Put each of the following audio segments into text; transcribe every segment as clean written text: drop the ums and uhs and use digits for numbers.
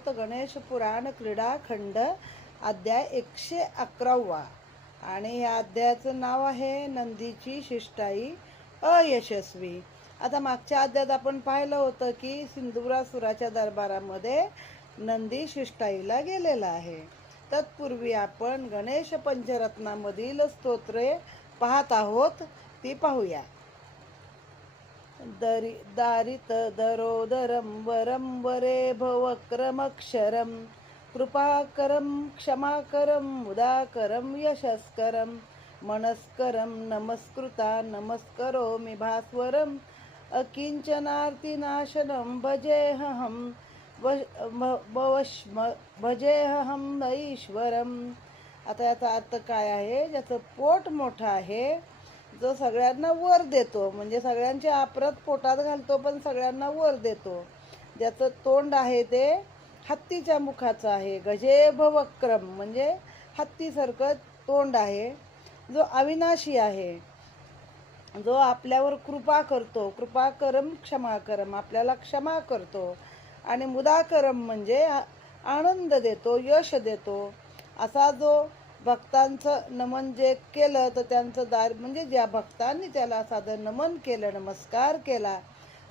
आहोत गणेश पुराण क्रीडाखंड अध्याय 111. आणि या अध्यायाचं नाव आहे नंदीची शिष्टाई अयशस्वी. आता मागच्या अध्यायात आपण पाहिलं होतं की सिंधुरासुराच्या दरबारामध्ये नंदी शिष्टाईला गेलेला आहे. तत्पूर्वी आपण गणेश पंचरत्नामधील स्तोत्रे पाहत आहोत, ती पाहूया. दारित दरोदरं वरं वरे भवक्रमक्षरं कृपाकरं क्षमाकरं मुदाकरं यशस्करं मनस्करं नमस्कृता नमस्करोमि भास्वरम् अकिंचनार्तिनाशनं भजेऽहं ईश्वरम्. आता याचा अर्थ काय आहे? ज्याचं पोट मोठं आहे, जो सगळ्यांना वर देतो, म्हणजे सगळ्यांची आपरत पोटात घालतो पण सगळ्यांना वर देतो. ज्याचं तोंड आहे ते हत्तीच्या मुखाचं आहे. गजेभ वक्रम म्हणजे हत्तीसारखं तोंड आहे. जो अविनाशी आहे, जो आपल्यावर कृपा करतो, कृपाकरम क्षमाकरम आपल्याला क्षमा करतो, आणि मुदाकरम म्हणजे आनंद देतो, यश देतो. असा जो भक्तांचं नमन जे केलं तर त्यांचं दार म्हणजे ज्या भक्तांनी त्याला साधं नमन केलं, नमस्कार केला,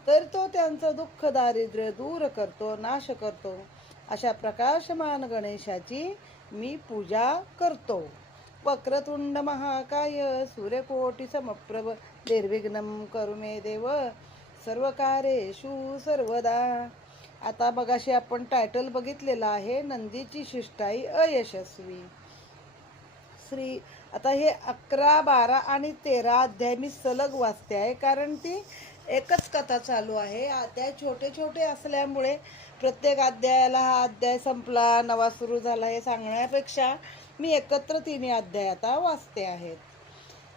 तर तो त्यांचं दुःख दारिद्र्य दूर करतो, नाश करतो. अशा प्रकाशमान गणेशाची मी पूजा करतो. वक्रतुंड महाकाय सूर्यकोटी समप्रभ निर्विघ्नं करू मे देव सर्वकार्येषु सर्वदा. आता बघाशी आपण टायटल बघितलेला आहे नंदीची शिष्टाई अयशस्वी. आता हे 11, 12 आणि 13 अध्याय मी सलग वाचते आहे, कारण ती एकच कथा चालू आहे. अध्याय छोटे छोटे असल्यामुळे प्रत्येक अध्यायाला हा अध्याय संपला नवा सुरू झाला हे सांगण्यापेक्षा मी एकत्र तिन्ही अध्याय आता वाचते आहेत.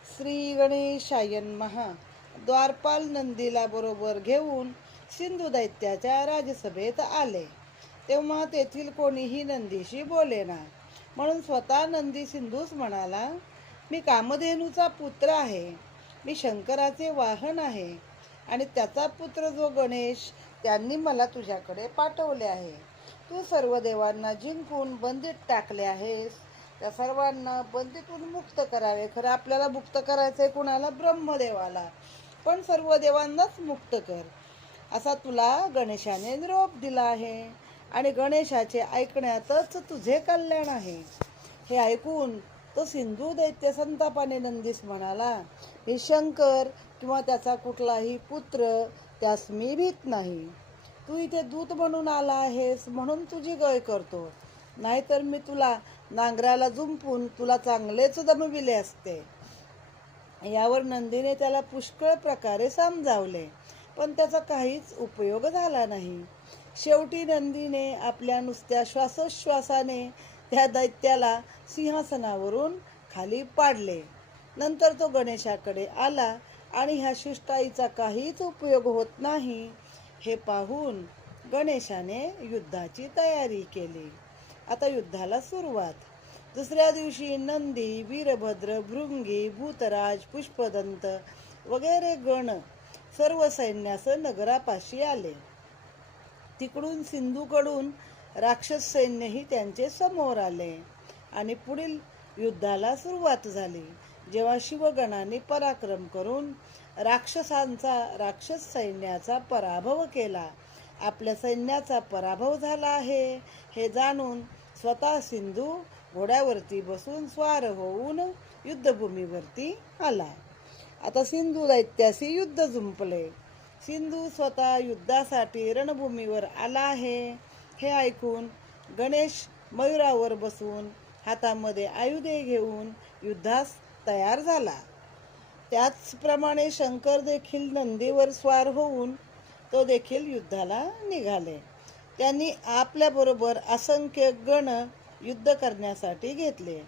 श्री गणेशाय नमः. द्वारपाल नंदीला बरोबर घेऊन सिंधू दैत्याच्या राजसभेत आले, तेव्हा तेथील कोणीही नंदीशी बोलेना. म्हणून स्वतः नंदी सिंधूस म्हणाला, मी कामधेनूचा पुत्र आहे, मी शंकराचे वाहन आहे, आणि त्याचा पुत्र जो गणेश त्यांनी मला तुझ्याकडे पाठवले आहे. तू सर्व देवांना जिंकून बंदीत टाकले आहेस, त्या सर्वांना बंदीतून मुक्त करावे. खरं आपल्याला मुक्त करायचंय कुणाला? ब्रह्मदेवाला. पण सर्व देवांनाच मुक्त कर असा तुला गणेशाने निरोप दिला आहे, आणि गणेशाचे ऐकण्यातच तुझे कल्याण आहे. हे ऐकून तो सिंधू दैत्य संतापाने नंदीस म्हणाला, हे शंकर किंवा त्याचा कुठलाही पुत्र, त्यास मी भीत नाही. तू इथे दूत म्हणून आला आहेस म्हणून तुझी गय करतो, नाहीतर मी तुला नांगराला जुंपून तुला चांगलेच दमविले असते. यावर नंदीने त्याला पुष्कळ प्रकारे समजावले, पण त्याचा काहीच उपयोग झाला नाही. शेवटी नंदीने आपल्या नुसत्या श्वासोश्वासाने त्या दैत्याला सिंहासनावरून खाली पाडले. नंतर तो गणेशाकडे आला, आणि ह्या शिष्टाईचा काहीच उपयोग होत नाही हे पाहून गणेशाने युद्धाची तयारी केली. आता युद्धाला सुरुवात. दुसऱ्या दिवशी नंदी, वीरभद्र, भृंगी, भूतराज, पुष्पदंत वगैरे गण सर्व सैन्यासह नगरापाशी आले. तिकडून सिंधूकडून राक्षस सैन्यही त्यांचे समोर आले, आणि पुढील युद्धाला सुरुवात झाली. जेव्हा शिवगणाने पराक्रम करून राक्षस सैन्याचा पराभव केला, आपल्या सैन्याचा पराभव झाला आहे हे जाणून स्वतः सिंधू घोड्यावरती बसून स्वार होऊन युद्धभूमीवरती आला. आता सिंधू दैत्याशी युद्ध जुंपले. सिंधू स्वतः युद्धासाठी रणभूमीवर आला आहे हे ऐकून गणेश मयुरावर बसून हातामध्ये आयुधे घेऊन युद्धास तयार झाला. त्याचप्रमाणे शंकर देखील नंदीवर स्वार होऊन तो देखील युद्धाला निघाले. त्यांनी आपल्याबरोबर असंख्य गण युद्ध करण्यासाठी घेतले.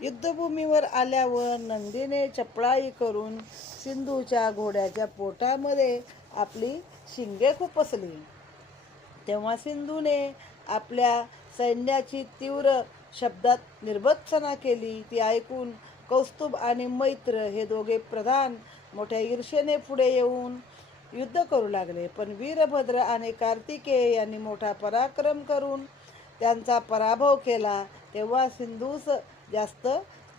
युद्धभूमीवर आल्यावर नंदीने चपळाई करून सिंधूच्या घोड्याच्या पोटामध्ये आपली शिंगे खुपसली. तेव्हा सिंधूने आपल्या सैन्याची तीव्र शब्दात निर्भत्सना केली. ती ऐकून कौस्तुभ आणि मैत्र हे दोघे प्रधान मोठ्या ईर्षेने पुढे येऊन युद्ध करू लागले. पण वीरभद्र आणि कार्तिकेय यांनी मोठा पराक्रम करून त्यांचा पराभव केला तेव्हा सिंधूस जास्त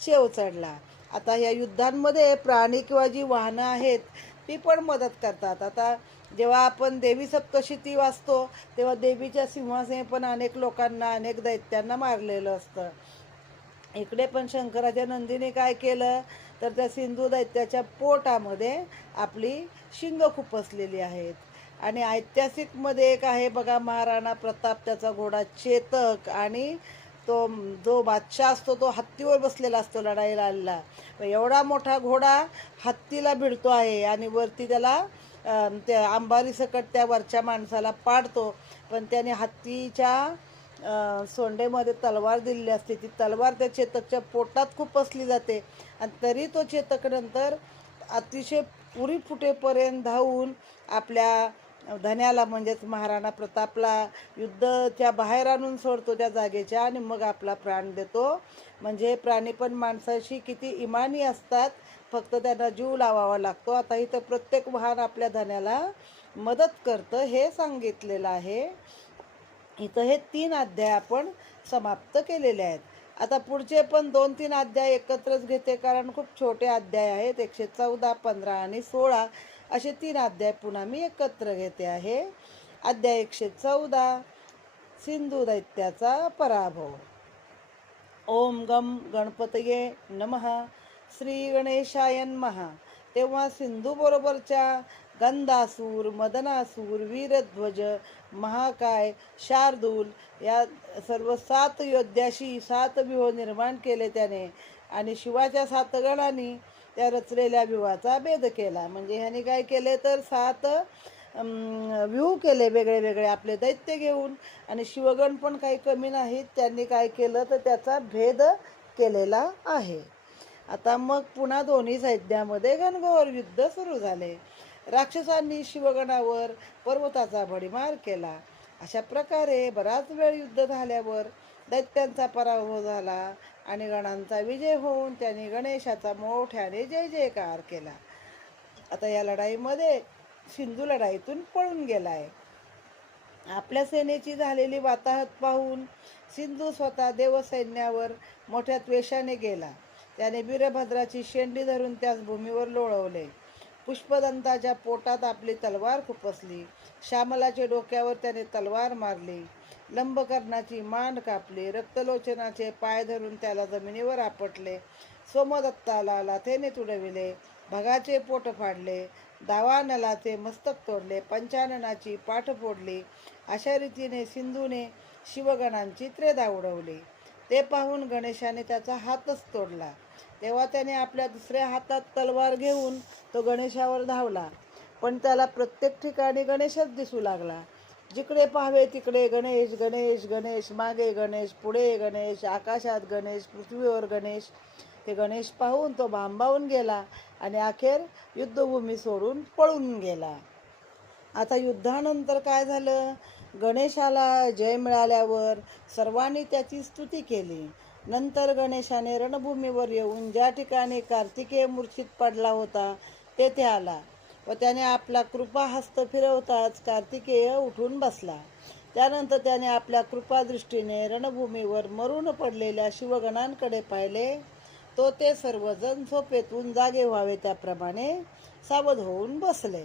चेव चढला. आता या युद्धांमध्ये प्राणी किंवा जी वाहनं आहेत ती पण मदत करतात. आता जेव्हा आपण देवी सप्तशती वाचतो तेव्हा देवीच्या सिंहासने पण अनेक लोकांना, अनेक दैत्यांना मारलेलं असतं. इकडे पण शंकराच्या नंदीने काय केलं तर त्या सिंधू दैत्याच्या पोटामध्ये आपली शिंग खुपसलेली आहेत. आणि ऐतिहासिकमध्ये एक आहे बघा, महाराणा प्रताप, त्याचा घोडा चेतक, आणि तो जो बादशाह असतो तो हत्तीवर बसलेला असतो लढाईला आलेला. एवढा मोठा घोडा हत्तीला भिडतो आहे आणि वरती त्याला त्या अंबारीसकट त्या वरच्या माणसाला पाडतो. पण त्याने हत्तीच्या सोंडेमध्ये तलवार दिलेली असते. ती तलवार त्या चेतकच्या पोटात खुपसली जाते आणि तरी तो चेतक नंतर अतिशय उरी फुटेपर्यंत धावून आपल्या धन्याला म्हणजेच महाराणा प्रतापला युद्धाच्या बाहेर आणून सोडतो त्या जागेच्या, आणि मग आपला प्राण देतो. म्हणजे प्राणी पण माणसाशी किती इमानी असतात, फक्त त्यांना जीव लावावा लागतो. आता इथं प्रत्येक वाहन आपल्या धन्याला मदत करतं हे सांगितलेलं आहे. इथं हे 3 अध्याय आपण समाप्त केलेले आहेत. आता पुढचे पण 2-3 अध्याय एकत्रच घेते, कारण खूप छोटे अध्याय आहेत. 114, 15 आणि 16 असे 3 अध्याय पुन्हा मी एकत्र घेते आहे. अध्याय 114, सिंधू दैत्याचा पराभव. ओम गम गणपतये नमः. श्री गणेशाय नमः. तेव्हा सिंधू बरोबरच्या गंधासूर, मदनासूर, वीरध्वज, महाकाय, शार्दूल या सर्व 7 योद्ध्याशी 7 व्यूह निर्माण केले त्याने, आणि शिवाच्या 7 गणांनी त्या रचलेल्या व्यूहाचा भेद केला. म्हणजे ह्याने काय केले तर 7 व्यूह केले वेगळे वेगळे आपले दैत्य घेऊन, आणि शिवगण पण काही कमी नाहीत. त्यांनी काय केलं तर त्याचा भेद केलेला आहे. आता मग पुन्हा दोन्ही सैन्यामध्ये घनघोर युद्ध सुरू झाले. राक्षसांनी शिवगणावर पर्वताचा भडीमार केला. अशा प्रकारे बराच वेळ युद्ध झाल्यावर दैत्यांचा पराभव झाला आणि गणांचा विजय होऊन त्यांनी गणेशाचा मोठ्याने जय जयकार केला. आता या लढाईमध्ये सिंधू लढाईतून पळून गेलाय. आपल्या सेनेची झालेली वाताहत पाहून सिंधू स्वतः देवसैन्यावर मोठ्या त्वेषाने गेला. त्याने वीरभद्राची शेंडी धरून त्यास भूमीवर लोळवले. पुष्पदंताच्या पोटात आपली तलवार खुपसली. श्यामलाच्या डोक्यावर त्याने तलवार मारली. लंबकर्णाची मान कापली. रक्तलोचनाचे पाय धरून त्याला जमिनीवर आपटले. सोमदत्ताला लाथेने तुडविले. भगाचे पोट फाडले. दावानलाचे मस्तक तोडले. पंचाननाची पाठ फोडली. अशा रीतीने सिंधूने शिवगणांची त्रेधा उडवली. ते पाहून गणेशाने त्याचा हातच तोडला. तेव्हा त्याने आपल्या दुसऱ्या हातात तलवार घेऊन तो गणेशावर धावला. पण त्याला प्रत्येक ठिकाणी गणेशच दिसू लागला. जिकडे पाहावे तिकडे गणेश गणेश गणेश, मागे गणेश, पुढे गणेश, आकाशात गणेश, पृथ्वीवर गणेश. ते गणेश पाहून तो भांबावून गेला आणि अखेर युद्धभूमी सोडून पळून गेला. आता युद्धानंतर काय झालं, गणेशाला जय मिळाल्यावर सर्वांनी त्याची स्तुती केली. नंतर गणेशाने रणभूमीवर येऊन ज्या ठिकाणी कार्तिकेय मूर्छित पडला होता तेथे आला व त्याने आपला कृपाहस्त फिरवताच कार्तिकेय उठून बसला. त्यानंतर त्याने आपल्या कृपादृष्टीने रणभूमीवर मरून पडलेल्या शिवगणांकडे पाहिले. तो ते सर्वजण झोपेतून जागे व्हावे त्याप्रमाणे सावध होऊन बसले.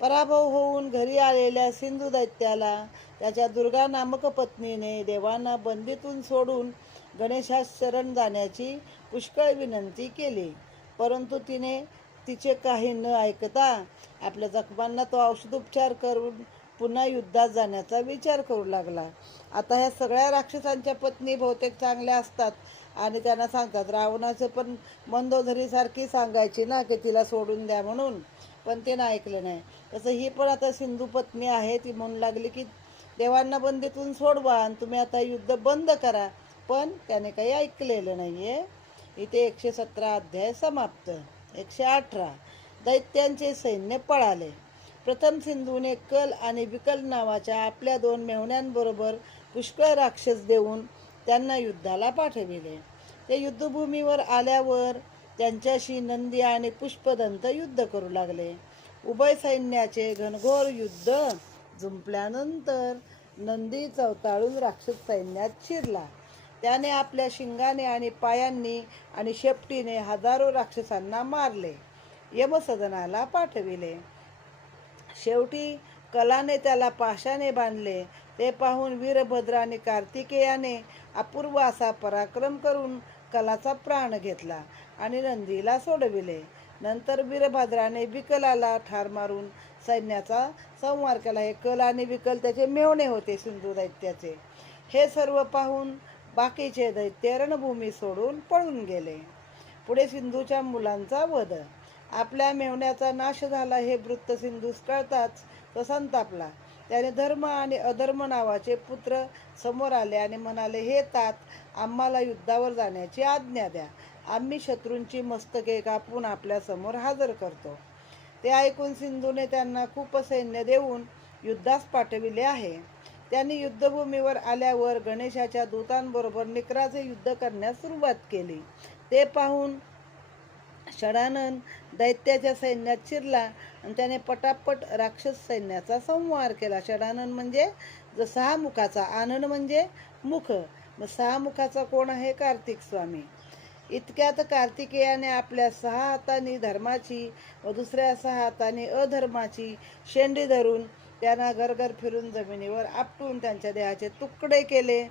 पराभव होऊन घरी आलेल्या सिंधू दैत्याला त्याच्या दुर्गा नामक पत्नीने देवांना बंदीतून सोडून गणेशास शरण जाण्याची पुष्कळ विनंती केली. परंतु तिने तिचे काही न ऐकता आपल्या जखमांना तो औषधोपचार करून पुन्हा युद्धात जाण्याचा विचार करू लागला. आता ह्या सगळ्या राक्षसांच्या पत्नी बहुतेक चांगल्या असतात आणि त्यांना सांगतात. रावणाचं पण मंदोदरीसारखी सांगायची ना की तिला सोडून द्या म्हणून, पण ते नाही ऐकलं नाही. तसं ही पण आता सिंधू पत्नी आहे. ती म्हणू लागली की देवांना बंदीतून सोडवा आणि तुम्ही आता युद्ध बंद करा, पण त्याने काही ऐकलेलं नाही आहे. इथे 117 अध्याय समाप्त. 118 दैत्यांचे सैन्य पळाले. प्रथम सिंधूने कल आणि विकल नावाच्या आपल्या 2 मेहुण्यांबरोबर पुष्कळ राक्षस देऊन त्यांना युद्धाला पाठविले. ते युद्धभूमीवर आल्यावर त्यांच्याशी नंदी आणि पुष्पदंत युद्ध करू लागले. उभय सैन्याचे घनघोर युद्ध जुंपल्यानंतर नंदी चवताळून राक्षस सैन्यात शिरला. त्याने आपल्या शिंगाने आणि पायांनी आणि शेपटीने हजारो राक्षसांना मारले, यमसदनाला पाठविले. शेवटी कलाने त्याला पाशाने बांधले. ते पाहून वीरभद्र आणि कार्तिकेयाने अपूर्व असा पराक्रम करून कलाचा प्राण घेतला आणि नंदीला सोडविले. नंतर वीरभद्राने विकलाला ठार मारून सैन्याचा संहार केला. हे कल आणि विकल त्याचे मेव्हणे होते सिंधू दैत्याचे. हे सर्व पाहून बाकीचे दैत्य रणभूमी सोडून पळून गेले. पुढे सिंधूच्या मुलांचा वध. आपल्या मेव्हण्याचा नाश झाला हे वृत्त सिंधूस कळताच तो संतापला. त्याने धर्म आणि अधर्म नावाचे पुत्र समोर आले आणि म्हणाले, हे तात, आम्हाला युद्धावर जाण्याची आज्ञा द्या. आम्ही शत्रूंची मस्तके कापून आपल्या समोर हजर करतो. ते ऐकून सिंधूने त्यांना खूप सैन्य देऊन युद्धास पाठविले आहे. त्यांनी युद्धभूमीवर आल्यावर गणेशाच्या दूतांबरोबर निकराचे युद्ध करण्यास सुरुवात केली. ते पाहून षडानन दैत्याच्या सैन्यात शिरला आणि त्याने पटापट राक्षस सैन्याचा संहार केला. षडानन म्हणजे सहा मुखाचा, आनन म्हणजे मुख. मग सहा मुखाचा कोण आहे? कार्तिक स्वामी. इतक्यात कार्तिकेयाने आपल्या 6 हातांनी धर्माची व दुसऱ्या 6 हातांनी अधर्माची शेंडी धरून त्यांना गरगर फिरून जमिनीवर आपटून त्यांच्या देहाचे तुकडे केले.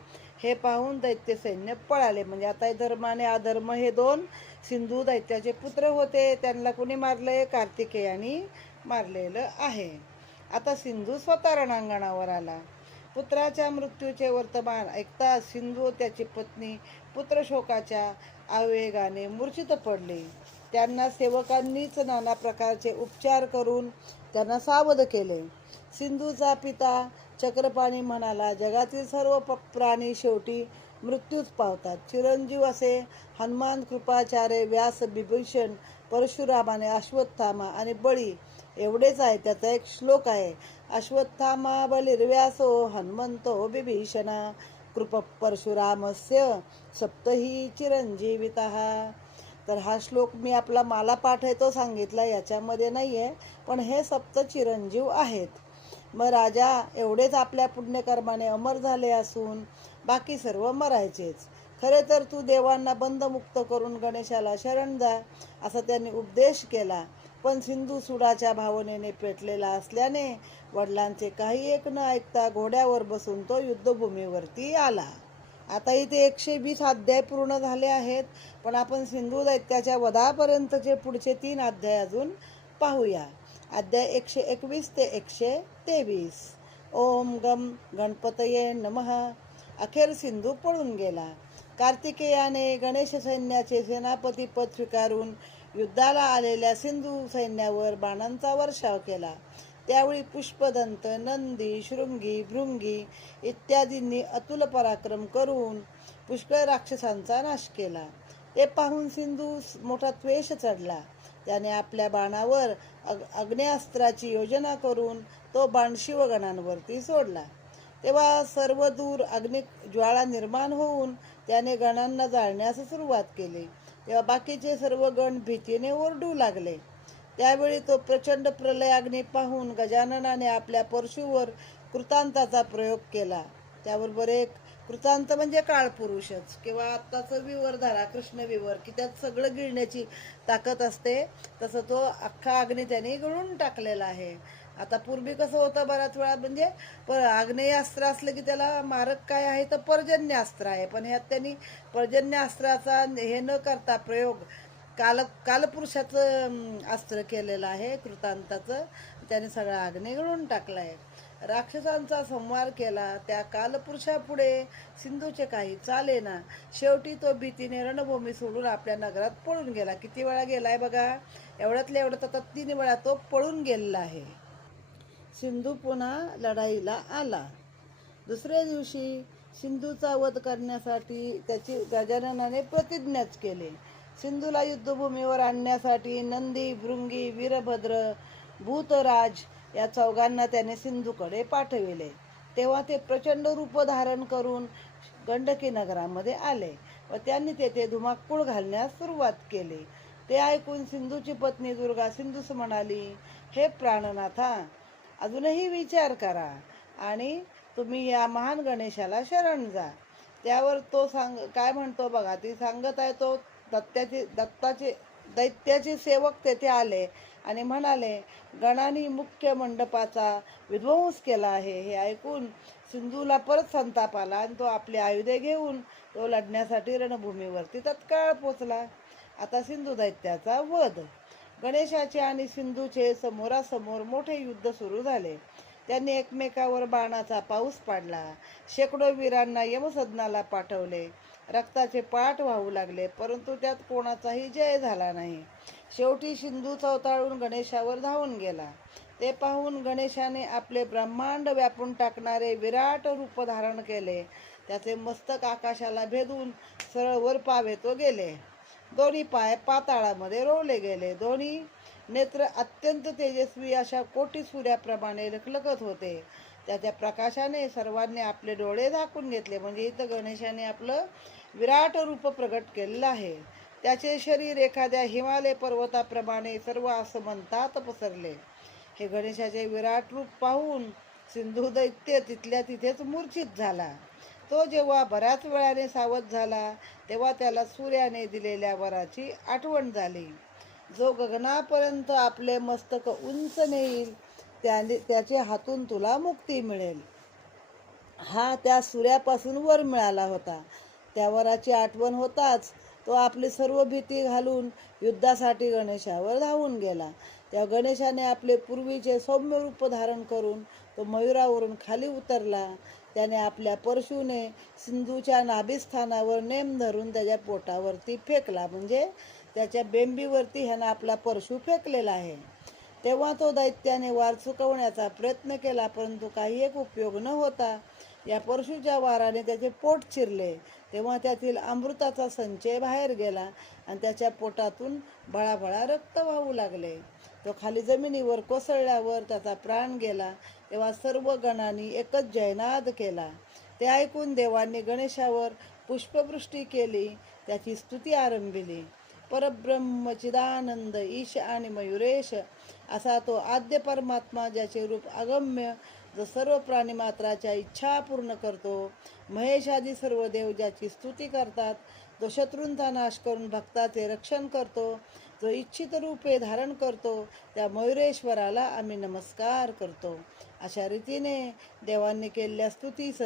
हे पाहून दैत्य सैन्य पळाले. म्हणजे आता धर्म आणि अधर्म हे 2 सिंधू दैत्याचे पुत्र होते. त्यांना कुणी मारलंय? कार्तिकेयाने मारलेलं आहे. आता सिंधू स्वतः रणांगणावर आला. पुत्राच्या मृत्यूचे वर्तमान ऐकता सिंधू त्याची पत्नी पुत्रशोकाच्या आवेगाने मूर्छित पडली. त्यांना सेवकांनीच नाना प्रकारचे उपचार करून त्यांना सावध केले. सिंधूचा पिता चक्रपाणी म्हणाला, जगातील सर्व प्राणी शेवटी मृत्यूच पावतात. चिरंजीव असे हनुमान, कृपाचार्य, व्यास, विभीषण, परशुरामाने, अश्वत्थामा आणि बळी एवढेच आहे. त्याचा एक श्लोक आहे, अश्वत्थामा बलिर्व्यासो हनुमंतो विभीषणा कृप परशुरामस्य सप्तही चिरंजीवितः. तर हा श्लोक मी आपला माला पाठ आहे तो सांगितला, याच्यामध्ये नाही आहे, पण हे सप्त चिरंजीव आहेत. मग राजा एवढेच आपल्या पुण्यकर्माने अमर झाले असून बाकी सर्व मरायचेच. खरे तर तू देवांना बंधमुक्त करून गणेशाला शरण जा, असा त्यांनी उपदेश केला. पण सिंधू सुडाच्या भावनेने पेटलेला असल्याने वडिलांचे काही एक न ऐकता घोड्यावर बसून तो युद्धभूमीवरती आला. आता इथे 120 अध्याय पूर्ण झाले आहेत, पण आपण सिंधू दैत्याच्या वधापर्यंतचे पुढचे 3 अध्याय अजून पाहूया. अध्याय 121 ते 123. ओम गम गणपतये नमः. अखेर सिंधू पळून गेला. कार्तिकेयाने गणेश सैन्याचे सेनापती पद स्वीकारून युद्धाला आलेल्या सिंधू सैन्यावर बाणांचा वर्षाव केला. त्यावेळी पुष्पदंत, नंदी, शृंगी, भृंगी इत्यादींनी अतुल पराक्रम करून पुष्कळ राक्षसांचा नाश केला. ते पाहून सिंधूस मोठा द्वेष चढला. त्याने आपल्या बाणावर अग्नेयास्त्राची योजना करून तो बाण शिवगणांवरती सोडला. तेव्हा सर्व दूर अग्निज्वाळा निर्माण होऊन त्याने गणांना जाळण्यास सुरुवात केली. तेव्हा बाकीचे सर्व गण भीतीने ओरडू लागले. त्यावेळी तो प्रचंड प्रलय अग्नी पाहून गजाननाने आपल्या परशुवर कृतांताचा प्रयोग केला. त्याबरोबर एक कृतांत म्हणजे काळपुरुषच किंवा आत्ताचं विवर धरा, कृष्ण विवर, की त्यात सगळं गिळण्याची ताकद असते, तसं तो अख्खा अग्नी त्याने गळून टाकलेला आहे. आता पूर्वी कसं होतं, बऱ्याच वेळा म्हणजे आग्नेयास्त्र असलं की त्याला मारक काय आहे तर पर्जन्यास्त्र आहे, पण ह्यात त्यांनी पर्जन्यास्त्राचा हे न करता प्रयोग कालपुरुषाचं अस्त्र केलेलं आहे, कृतांताचं. त्याने सगळा अग्नी गळून टाकला आहे. राक्षसांचा संहार केला. त्या कालपुरुषापुढे सिंधूचे काही चालेना. शेवटी तो भीतीने रणभूमी सोडून आपल्या नगरात पळून गेला. किती वेळा गेलाय बघा, एवढ्यातल्या एवढ्यात आता 3 वेळा तो पळून गेलेला आहे. सिंधू पुन्हा लढाईला आला. दुसऱ्या दिवशी सिंधूचा वध करण्यासाठी त्याची गजाननाने प्रतिज्ञाच केली. सिंधूला युद्धभूमीवर आणण्यासाठी नंदी, भृंगी, वीरभद्र, भूतराज या चौघांना त्याने सिंधूकडे पाठविले. तेव्हा ते प्रचंड रूप धारण करून गंडकी नगरामध्ये आले व त्यांनी तेथे धुमाकूळ घालण्यास सुरुवात केली. ते ऐकून सिंधूची पत्नी दुर्गा सिंधूस म्हणाली, हे प्राणनाथा, अजूनही विचार करा आणि तुम्ही या महान गणेशाला शरण जा. त्यावर तो काय म्हणतो बघा, ती सांगत आहे तो दत्ताचे दैत्याचे सेवक तेथे आले आणि म्हणाले, गणाने मुख्य मंडपाचा विध्वंस केला आहे. हे ऐकून सिंधूला परत संताप आला आणि तो आपले आयुधे घेऊन तो लढण्यासाठी रणभूमीवरती तत्काळ पोचला. आता सिंधू दैत्याचा वध. गणेशाचे आणि सिंधूचे समोरासमोर मोठे युद्ध सुरू झाले. त्यांनी एकमेकावर बाणाचा पाऊस पाडला. शेकडो वीरांना यमसदनाला पाठवले. रक्ताचे पाट वाहू लागले, परंतु त्यात कोणाचाही जय झाला नाही. शेवटी सिंधू चवताळून गणेशावर धावून गेला. ते पाहून गणेशाने आपले ब्रह्मांड व्यापून टाकणारे विराट रूप धारण केले. त्याचे मस्तक आकाशाला भेदून सरळ वर पावे तो गेले. दोन्ही पाय पाताळामध्ये रोवले गेले. दोन्ही नेत्र अत्यंत तेजस्वी अशा कोटी सूर्याप्रमाणे लखलखत होते. त्याच्या प्रकाशाने सर्वांनी आपले डोळे झाकून घेतले. म्हणजे इथं गणेशाने आपलं विराट रूप प्रगट केलेलं आहे. त्याचे शरीर एखाद्या हिमालय पर्वताप्रमाणे सर्व आसमंतात पसरले. हे गणेशाचे विराट रूप पाहून सिंधू दैत्य तिथल्या तिथेच मूर्छित झाला. तो जेव्हा बऱ्याच वेळाने सावध झाला तेव्हा त्याला सूर्याने दिलेल्या वराची आठवण झाली. जो गगनापर्यंत आपले मस्तक उंच नेईल त्याचे हातून तुला मुक्ती मिळेल. हा त्या सूर्यापासून वर मिळाला होता. त्या वराची आठवण होताच तो आपली सर्व भीती घालून युद्धासाठी गणेशावर धावून गेला. त्या गणेशाने आपले पूर्वीचे सौम्य रूप धारण करून तो मयुरावरून खाली उतरला. त्याने आपल्या परशुने सिंधूच्या नाभिस्थानावर नेम धरून त्याच्या पोटावरती फेकला. म्हणजे त्याच्या बेंबीवरती ह्यानं आपला परशु फेकलेला आहे. तेव्हा तो दैत्याने वार चुकवण्याचा प्रयत्न केला, परंतु काही एक उपयोग न होता या परशुच्या वाराने त्याचे पोट चिरले. तेव्हा त्यातील अमृताचा संचय बाहेर गेला आणि त्याच्या पोटातून भळाभळा रक्त वाहू लागले. तो खाली जमिनीवर कोसळल्यावर त्याचा प्राण गेला. तेव्हा सर्व गणांनी एकच जयनाद केला. ते ऐकून देवांनी गणेशावर पुष्पवृष्टी केली, त्याची स्तुती आरंभिली. परब्रह्म चिदानंद ईश आणि मयुरेश असा तो आद्य परमात्मा, ज्याचे रूप अगम्य, जो सर्व प्राणीमात्राच्या इच्छा पूर्ण करतो. महेशादी सर्व देव ज्याची स्तुती करतात, जो शत्रूंचा नाश करून भक्ताचे रक्षण करतो, जो इच्छित रूपे धारण करतो, त्या मयुरेश्वराला आम्ही नमस्कार करतो. अशा रीतीने देवांनी केलेल्या स्तुतीस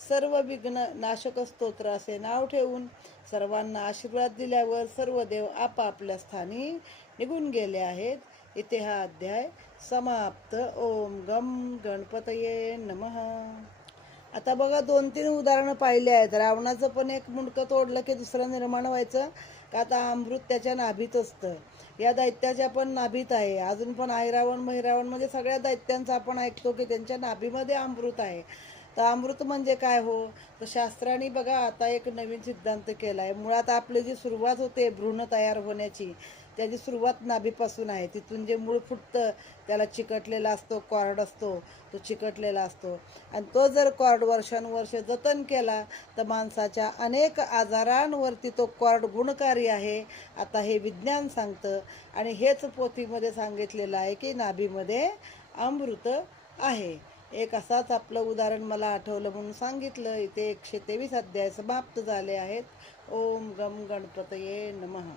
सर्व विघ्न नाशक स्तोत्र असे नाव ठेवून सर्वांना आशीर्वाद दिल्यावर सर्व देव आपापल्या स्थानी निघून गेले आहेत. इथे हा अध्याय समाप्त. ओम गम गणपतये नमः. आता बघा 2-3 उदाहरणं पाहिली आहेत. रावणाचं पण एक मुंडकं तोडलं की दुसरं निर्माण व्हायचं का, आता अमृत त्याच्या नाभीत असतं. या दैत्याच्या पण नाभीत आहे. अजून पण ऐरावण महिरावण म्हणजे सगळ्या दैत्यांचा आपण ऐकतो की त्यांच्या नाभीमध्ये अमृत आहे. तर अमृत म्हणजे काय हो, तर शास्त्राने बघा आता एक नवीन सिद्धांत केला आहे. मुळात आपली जी सुरुवात होते भ्रूण तयार होण्याची, त्याची सुरुवात नाभीपासून आहे. तिथून जे मूळ फुटतं त्याला चिकटलेला असतो, कॉर्ड असतो, तो चिकटलेला असतो. आणि तो जर कॉर्ड वर्षानुवर्ष जतन केला तर माणसाच्या अनेक आजारांवरती तो कॉर्ड गुणकारी आहे. आता हे विज्ञान सांगतं आणि हेच पोथीमध्ये सांगितलेलं आहे की नाभीमध्ये अमृत आहे. एक असाच आपलं उदाहरण मला आठवलं म्हणून सांगितलं. इथे 123 अध्याय समाप्त झाले आहेत. ओम गम गणपतये नमः.